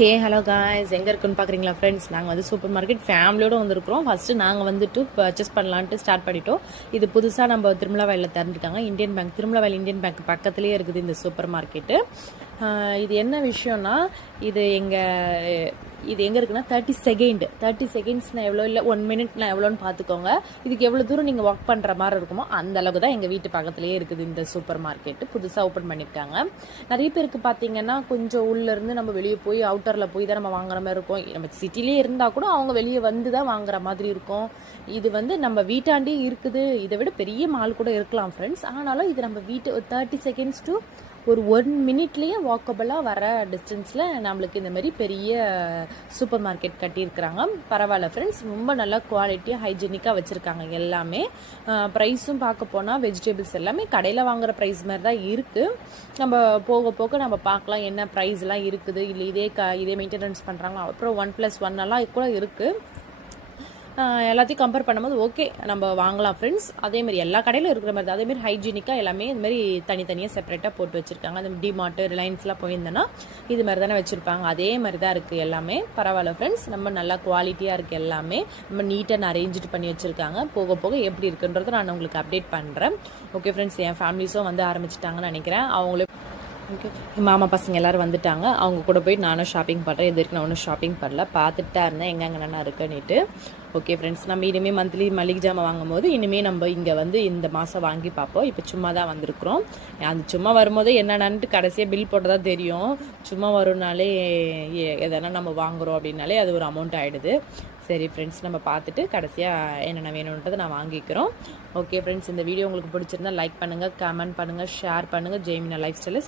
Hey hello guys, எங்கே இருக்குன்னு பார்க்குறீங்களா ஃப்ரெண்ட்ஸ்? நாங்கள் வந்து சூப்பர் மார்க்கெட் ஃபேமிலியோடு வந்துருக்குறோம். ஃபஸ்ட்டு நாங்கள் வந்துட்டு பர்ச்சேஸ் பண்ணலான்ட்டு ஸ்டார்ட் பண்ணிட்டோம். இது புதுசாக நம்ம திருமலவாயில் திறந்துருக்காங்க. இந்தியன் பேங்க், திருமலவாயில் இந்தியன் பேங்க் பக்கத்துலேயே இருக்குது இந்த சூப்பர் மார்க்கெட்டு. இது என்ன விஷயம்னா, இது எங்கே இருக்குன்னா 30 செகண்ட்ஸ்னால் எவ்வளோ, இல்லை 1 மினிட்னா எவ்வளோன்னு பார்த்துக்கோங்க. இதுக்கு எவ்வளோ தூரம் நீங்கள் வாக் பண்ணுற மாதிரி இருக்குமோ அந்த அளவுக்கு தான் எங்கள் வீட்டு பக்கத்துலேயே இருக்குது இந்த சூப்பர் மார்க்கெட்டு. புதுசாக ஓப்பன் பண்ணியிருக்காங்க. நிறைய பேருக்கு பார்த்தீங்கன்னா கொஞ்சம் உள்ளேருந்து நம்ம வெளியே போய் அவுட்டரில் போய் தான் நம்ம வாங்குற மாதிரி இருக்கும். நம்ம சிட்டிலே இருந்தால் கூட அவங்க வெளியே வந்து தான் வாங்குற மாதிரி இருக்கும். இது வந்து நம்ம வீட்டாண்டே இருக்குது. இதை விட பெரிய மால் கூட இருக்கலாம் ஃப்ரெண்ட்ஸ். ஆனாலும் இது நம்ம வீட்டு 30 செகண்ட்ஸ் டு ஒரு 1 மினிட்லேயே வாக்கபிளாக வர டிஸ்டன்ஸில் நம்மளுக்கு இந்த மாதிரி பெரிய சூப்பர் மார்க்கெட் கட்டியிருக்கிறாங்க. பரவாயில்ல ஃப்ரெண்ட்ஸ், ரொம்ப நல்லா குவாலிட்டியாக ஹைஜீனிக்காக வச்சுருக்காங்க. எல்லாமே ப்ரைஸும் பார்க்க போனால் வெஜிடபிள்ஸ் எல்லாமே கடையில் வாங்குகிற ப்ரைஸ் மாதிரி தான் இருக்குது. நம்ம போக போக நம்ம பார்க்கலாம் என்ன ப்ரைஸ்லாம் இருக்குது, இல்லை இதே மெயின்டெனன்ஸ் பண்ணுறாங்களா. அப்புறம் 1+1 எல்லாம் கூட இருக்குது. எல்லாத்தையும் கம்பேர் பண்ணும்போது ஓகே, நம்ம வாங்கலாம் ஃப்ரெண்ட்ஸ். அதேமாதிரி எல்லா கடையிலும் இருக்கிற மாதிரி தான். அதேமாதிரி ஹைஜீனிக்காக எல்லாமே இதுமாதிரி தனித்தனியாக செப்பரேட்டாக போட்டு வச்சுருக்காங்க. அந்த டிமார்ட்டு, ரிலையன்ஸ்லாம் போயிருந்தோன்னா இது மாதிரி தானே வச்சுருப்பாங்க. அதே மாதிரி தான் இருக்குது எல்லாமே. பரவாயில்ல ஃப்ரெண்ட்ஸ், நம்ம நல்லா குவாலிட்டியாக இருக்குது எல்லாமே. நம்ம நீட்டாக அரேஞ்சிட்டு பண்ணி வச்சுருக்காங்க. போக போக எப்படி இருக்குன்றதை நான் உங்களுக்கு அப்டேட் பண்ணுறேன். ஓகே ஃப்ரெண்ட்ஸ், என் ஃபேமிலிஸும் வந்து ஆரம்பிச்சிட்டாங்கன்னு நினைக்கிறேன். அவங்களே ஓகே, மாமா பசங்க எல்லோரும் வந்துட்டாங்க. அவங்க கூட போய் நானும் ஷாப்பிங் பண்ணுறேன். இது வரைக்கும் நான் ஒன்றும் ஷாப்பிங் பண்ணல, பார்த்துட்டு தான் இருந்தேன் எங்கெங்கன்னா இருக்குன்னுட்டு. ஓகே ஃப்ரெண்ட்ஸ், நம்ம இனிமேல் மந்த்லி மளிகை ஜாமான் வாங்கும் போது இனிமேல் நம்ம இங்கே வந்து இந்த மாதம் வாங்கி பார்ப்போம். இப்போ சும்மா தான் வந்திருக்கிறோம். அது சும்மா வரும்போது என்னென்னு கடைசியாக பில் போட்டு தான் தெரியும். சும்மா வரும்னாலே எதனா நம்ம வாங்குகிறோம் அப்படின்னாலே அது ஒரு அமௌண்ட் ஆகிடுது. சரி ஃப்ரெண்ட்ஸ், நம்ம பார்த்துட்டு கடைசியாக என்னென்ன வேணுன்றதை நான் வாங்கிக்கிறோம். ஓகே ஃப்ரெண்ட்ஸ், இந்த வீடியோ உங்களுக்கு பிடிச்சிருந்தா லைக் பண்ணுங்கள், கமெண்ட் பண்ணுங்கள், ஷேர் பண்ணுங்கள். ஜெய்மினா லைஃப் ஸ்டைலை